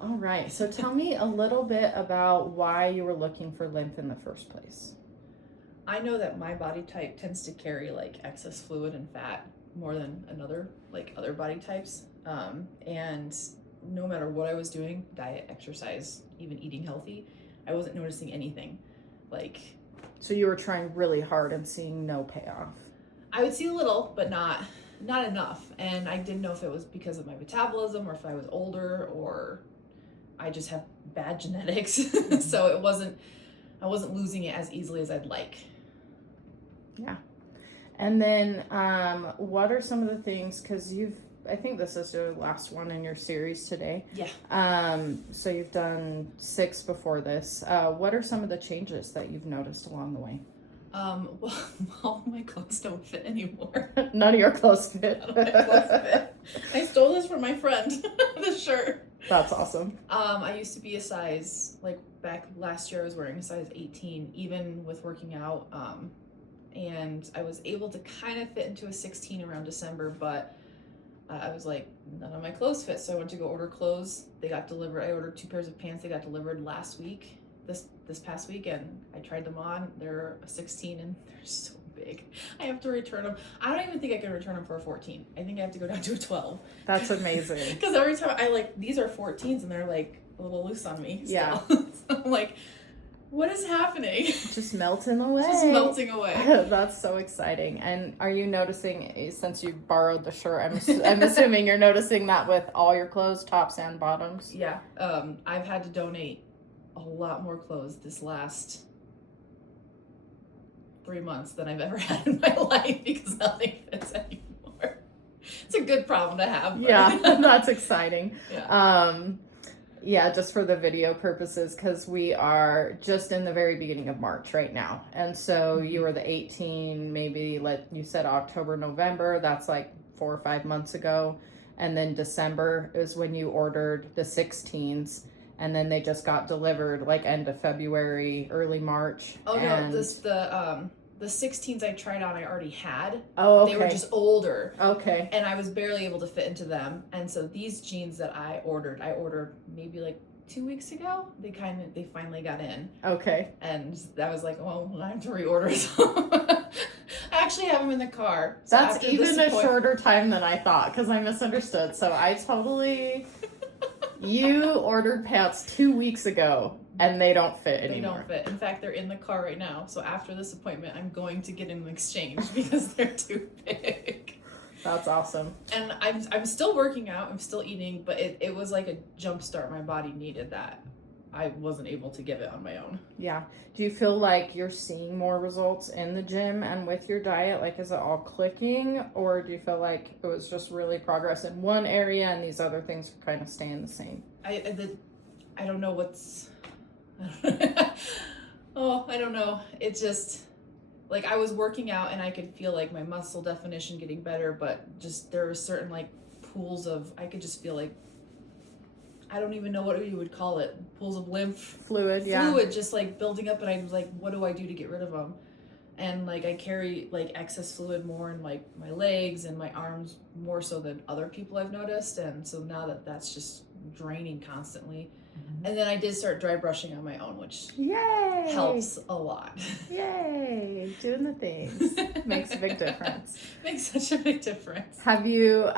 All right. So tell me a little bit about why you were looking for lymph in the first place. I know that my body type tends to carry like excess fluid and fat more than other body types. And no matter what I was doing, diet, exercise, even eating healthy, I wasn't noticing anything. Like, So you were trying really hard and seeing no payoff. I would see a little, but not enough. And I didn't know if it was because of my metabolism or if I was older or I just have bad genetics. So I wasn't losing it as easily as I'd like. Yeah. And then what are some of the things, because I think this is your last one in your series today. Yeah. So you've done 6 before this. What are some of the changes that you've noticed along the way? Well, all my clothes don't fit anymore. None of your clothes fit. None of my clothes fit. I stole this from my friend, this shirt. That's awesome. I used to be a size, like back last year I was wearing a size 18, even with working out. And I was able to kind of fit into a 16 around December, but I was like, none of my clothes fit. So I went to go order clothes. They got delivered. I ordered 2 pairs of pants. They got delivered last week, this past week, and I tried them on. They're a 16 and they're so big. I have to return them. I don't even think I can return them for a 14. I think I have to go down to a 12. That's amazing. Because every time these are 14s and they're like a little loose on me. Still. Yeah. So I'm like, what is happening? Just melting away. Just melting away. That's so exciting. And are you noticing, since you borrowed the shirt, I'm assuming you're noticing that with all your clothes, tops and bottoms? Yeah. I've had to donate a lot more clothes this last 3 months than I've ever had in my life because nothing fits anymore. It's a good problem to have. But... Yeah, that's exciting. Yeah. Yeah, just for the video purposes, because we are just in the very beginning of March right now. And so you were the 18, maybe you said October, November. That's like 4 or 5 months ago. And then December is when you ordered the 16s. And then they just got delivered like end of February, early March. Oh, no, the 16s I tried on I already had. Oh, okay. They were just older. Okay. And I was barely able to fit into them. And so these jeans that I ordered maybe like 2 weeks ago. They finally got in. Okay. And I was like, well, I have to reorder some. I actually have them in the car. So that's even a shorter time than I thought because I misunderstood. So you ordered pants 2 weeks ago and they don't fit anymore. They don't fit. In fact, they're in the car right now. So after this appointment, I'm going to get an exchange because they're too big. That's awesome. And I'm still working out. I'm still eating, but it was like a jump start. My body needed that. I wasn't able to give it on my own. Yeah. Do you feel like you're seeing more results in the gym and with your diet? Like, is it all clicking, or do you feel like it was just really progress in one area and these other things are kind of staying the same? I don't know what's... Oh, I don't know. It's just... Like, I was working out and I could feel like my muscle definition getting better, but just there were certain like pools of... I could just feel like... I don't even know what you would call it. Pools of lymph. Fluid, yeah. Fluid just like building up, and I was like, what do I do to get rid of them? And like I carry like excess fluid more in like my legs and my arms more so than other people I've noticed. And so now that's just draining constantly. Mm-hmm. And then I did start dry brushing on my own, which Yay! helps a lot. Yay! Doing the things. Makes a big difference. Makes such a big difference. Have you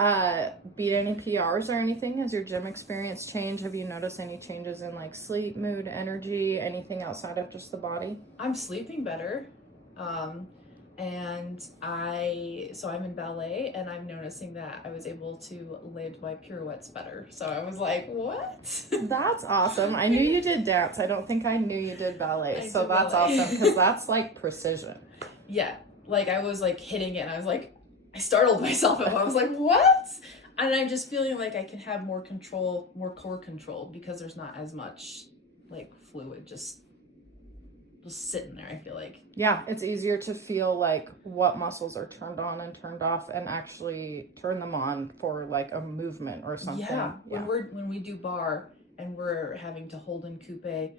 beat any PRs or anything? Has your gym experience changed? Have you noticed any changes in like sleep, mood, energy, anything outside of just the body? I'm sleeping better. And I'm in ballet, and I'm noticing that I was able to land my pirouettes better. So I was like, what? That's awesome. I knew you did dance. I don't think I knew you did ballet. So that's awesome because that's like precision. Yeah. Like I was like hitting it and I was like, I startled myself. I was like, what? And I'm just feeling like I can have more control, more core control because there's not as much like fluid just sitting there, I feel like. Yeah, it's easier to feel like what muscles are turned on and turned off and actually turn them on for like a movement or something. Yeah. When we do bar and we're having to hold in coupe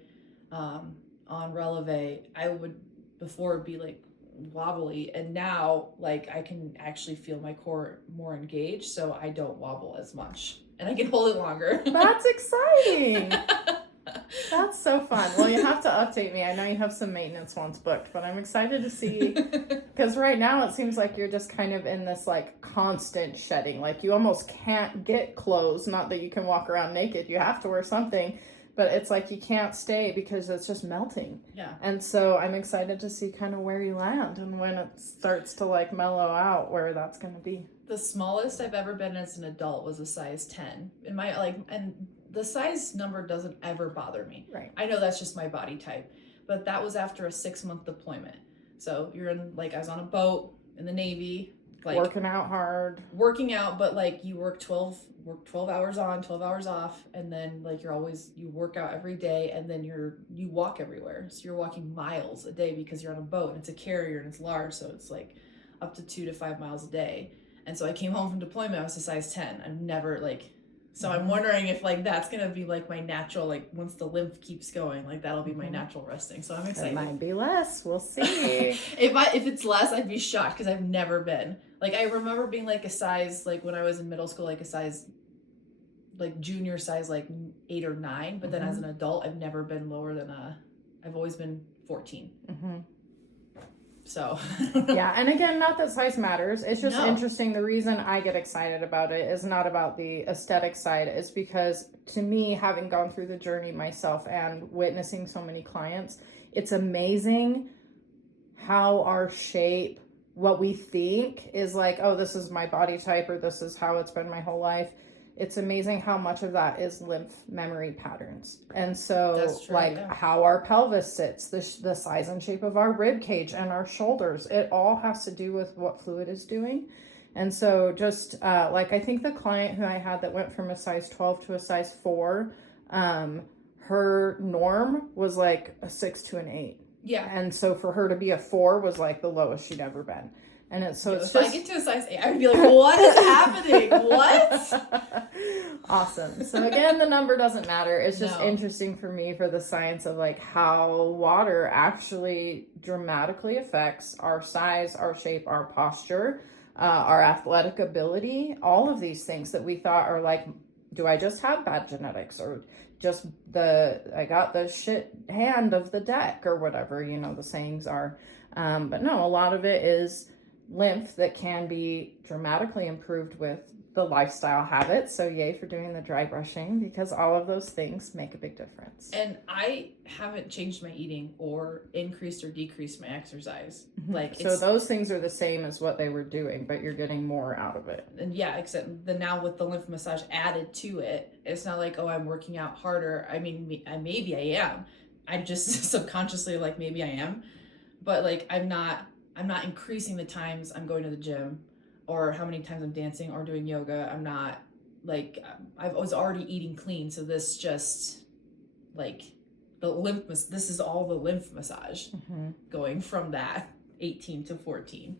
on releve, I would before be like wobbly, and now like I can actually feel my core more engaged, so I don't wobble as much. and I can hold it longer. That's exciting. That's so fun. Well, you have to update me. I know you have some maintenance ones booked, but I'm excited to see, because right now it seems like you're just kind of in this like constant shedding. Like you almost can't get clothes. Not that you can walk around naked. You have to wear something, but it's like you can't stay because it's just melting. Yeah. And so I'm excited to see kind of where you land and when it starts to like mellow out, where that's going to be. The smallest I've ever been as an adult was a size 10. In my and the size number doesn't ever bother me. Right. I know that's just my body type, but that was after a 6-month deployment. So you're in, like, I was on a boat in the Navy, like working out hard. Working out, but like you work 12 hours on, 12 hours off, and then like you work out every day, and then you walk everywhere. So you're walking miles a day because you're on a boat and it's a carrier and it's large, so it's like up to 2 to 5 miles a day. And so I came home from deployment, I was a size 10. I've never so I'm wondering if like that's gonna be like my natural, like once the lymph keeps going, like that'll be my natural resting. So I'm excited. It might be less. We'll see. If it's less, I'd be shocked because I've never been. Like I remember being like a size, like when I was in middle school, like a size, like junior size, like 8 or 9. But then as an adult, I've never been lower than I've always been 14. So yeah, and again, not that size matters. It's just No. interesting. The reason I get excited about it is not about the aesthetic side. It's because to me, having gone through the journey myself and witnessing so many clients, it's amazing how our shape, what we think is like, oh, this is my body type, or this is how it's been my whole life. It's amazing how much of that is lymph memory patterns. And so That's true, like yeah. how our pelvis sits, the size and shape of our rib cage and our shoulders, it all has to do with what fluid is doing. And so just like I think the client who I had that went from a size 12 to a size 4, her norm was like a 6 to an 8. yeah. And so for her to be a 4 was like the lowest she'd ever been. And it's so If it's I just get to a size 8, I'd be like, what is happening? What? Awesome. So again, the number doesn't matter. It's just No. interesting for me for the science of like how water actually dramatically affects our size, our shape, our posture, our athletic ability, all of these things that we thought are like, do I just have bad genetics, or just I got the shit hand of the deck, or whatever, the sayings are. But no, a lot of it is lymph that can be dramatically improved with the lifestyle habits. So yay for doing the dry brushing, because all of those things make a big difference. And I haven't changed my eating or increased or decreased my exercise. Like So those things are the same as what they were doing, but you're getting more out of it. And yeah, except now with the lymph massage added to it, it's not like, oh, I'm working out harder. I mean, maybe I am. I'm just subconsciously like, maybe I am, but like I'm not increasing the times I'm going to the gym, or how many times I'm dancing or doing yoga. I'm not like, I was already eating clean. So this just like this is all the lymph massage going from that 18 to 14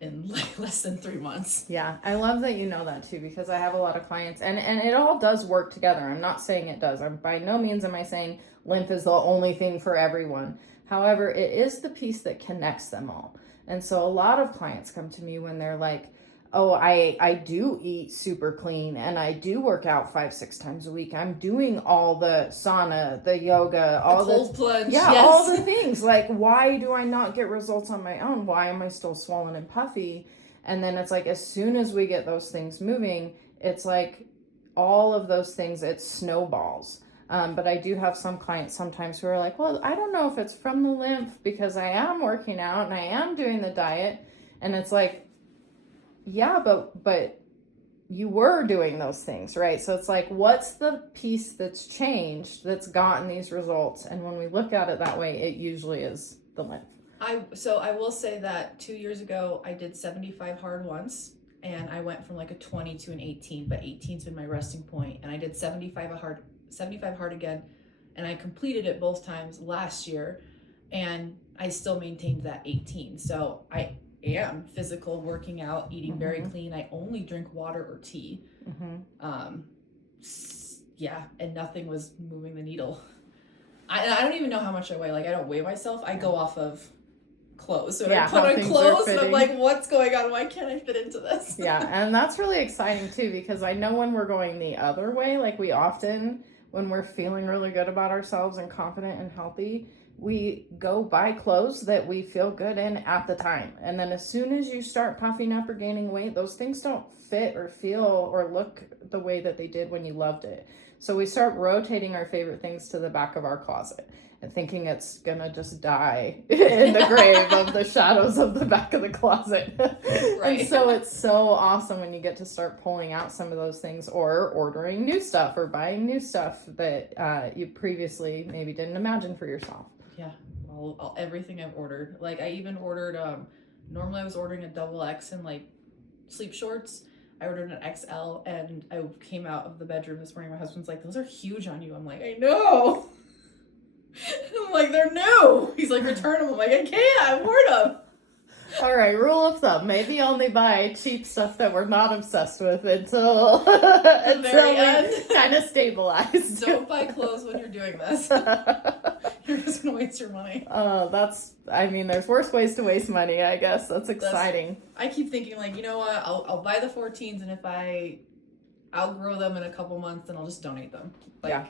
in like less than 3 months. Yeah, I love that you know that too, because I have a lot of clients and it all does work together. I'm not saying it does. By no means am I saying lymph is the only thing for everyone. However, it is the piece that connects them all. And so a lot of clients come to me when they're like, oh, I do eat super clean and I do work out 5-6 times a week. I'm doing all the sauna, the yoga, all the cold plunge. Yeah, yes. all the things. Like, why do I not get results on my own? Why am I still swollen and puffy? And then it's like, as soon as we get those things moving, it's like all of those things, it snowballs. But I do have some clients sometimes who are like, well, I don't know if it's from the lymph, because I am working out and I am doing the diet. And it's like, yeah, but you were doing those things, right? So it's like, what's the piece that's changed that's gotten these results? And when we look at it that way, it usually is the lymph. So I will say that 2 years ago, I did 75 hard once, and I went from like a 20 to an 18, but 18's been my resting point. And I did 75 hard again, and I completed it both times last year, and I still maintained that 18. So I am physical, working out, eating very clean. I only drink water or tea. Yeah, and nothing was moving the needle. I don't even know how much I weigh. Like, I don't weigh myself. I go off of clothes. So Yeah, I put how on things are clothes and I'm fitting. like, what's going on? Why can't I fit into this? Yeah, and that's really exciting too, because I know when we're going the other way, like we often, when we're feeling really good about ourselves and confident and healthy, we go buy clothes that we feel good in at the time. And then as soon as you start puffing up or gaining weight, those things don't fit or feel or look the way that they did when you loved it. So we start rotating our favorite things to the back of our closet and thinking it's gonna just die in the grave of the shadows of the back of the closet. Right. And so it's so awesome when you get to start pulling out some of those things, or ordering new stuff or buying new stuff that you previously maybe didn't imagine for yourself. Yeah, everything I've ordered. Like I even ordered, normally I was ordering a double X in like sleep shorts. I ordered an XL, and I came out of the bedroom this morning. My husband's like, those are huge on you. I'm like, I know. I'm like, they're new. He's like, return them. I'm like, I can't. I wore them. All right, rule of thumb: maybe only buy cheap stuff that we're not obsessed with until very we end. kind of stabilize. Don't buy clothes when you're doing this. You're just gonna waste your money. There's worse ways to waste money, I guess. That's exciting. I keep thinking, like, you know what? I'll buy the 14s, and if I outgrow them in a couple months, then I'll just donate them. Like,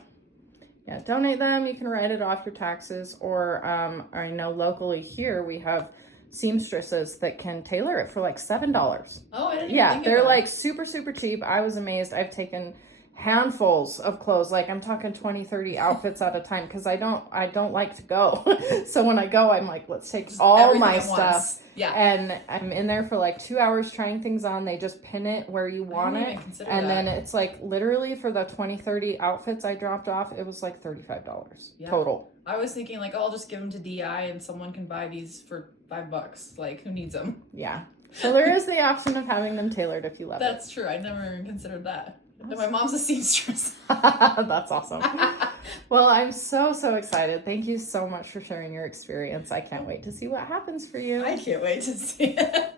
yeah, donate them. You can write it off your taxes, or I know locally here we have seamstresses that can tailor it for like $7. Oh, I didn't even Yeah, think they're of that. like super, super cheap. I was amazed. I've taken handfuls of clothes, like I'm talking 20, 30 outfits at a time, because I don't like to go. So when I go, I'm like, let's take Just all everything my at stuff. once. Yeah. And I'm in there for like 2 hours trying things on. They just pin it where you want I it. didn't even consider And that. then it's like literally for the 20, 30 outfits I dropped off, it was like $35 total. I was thinking, like, oh, I'll just give them to DI and someone can buy these for $5. Like, who needs them? Yeah. So there is the option of having them tailored if you love That's true. I never even considered that. And my mom's a seamstress. it. That's awesome. Well, I'm so excited. Thank you so much for sharing your experience. I can't wait to see what happens for you. I can't wait to see it.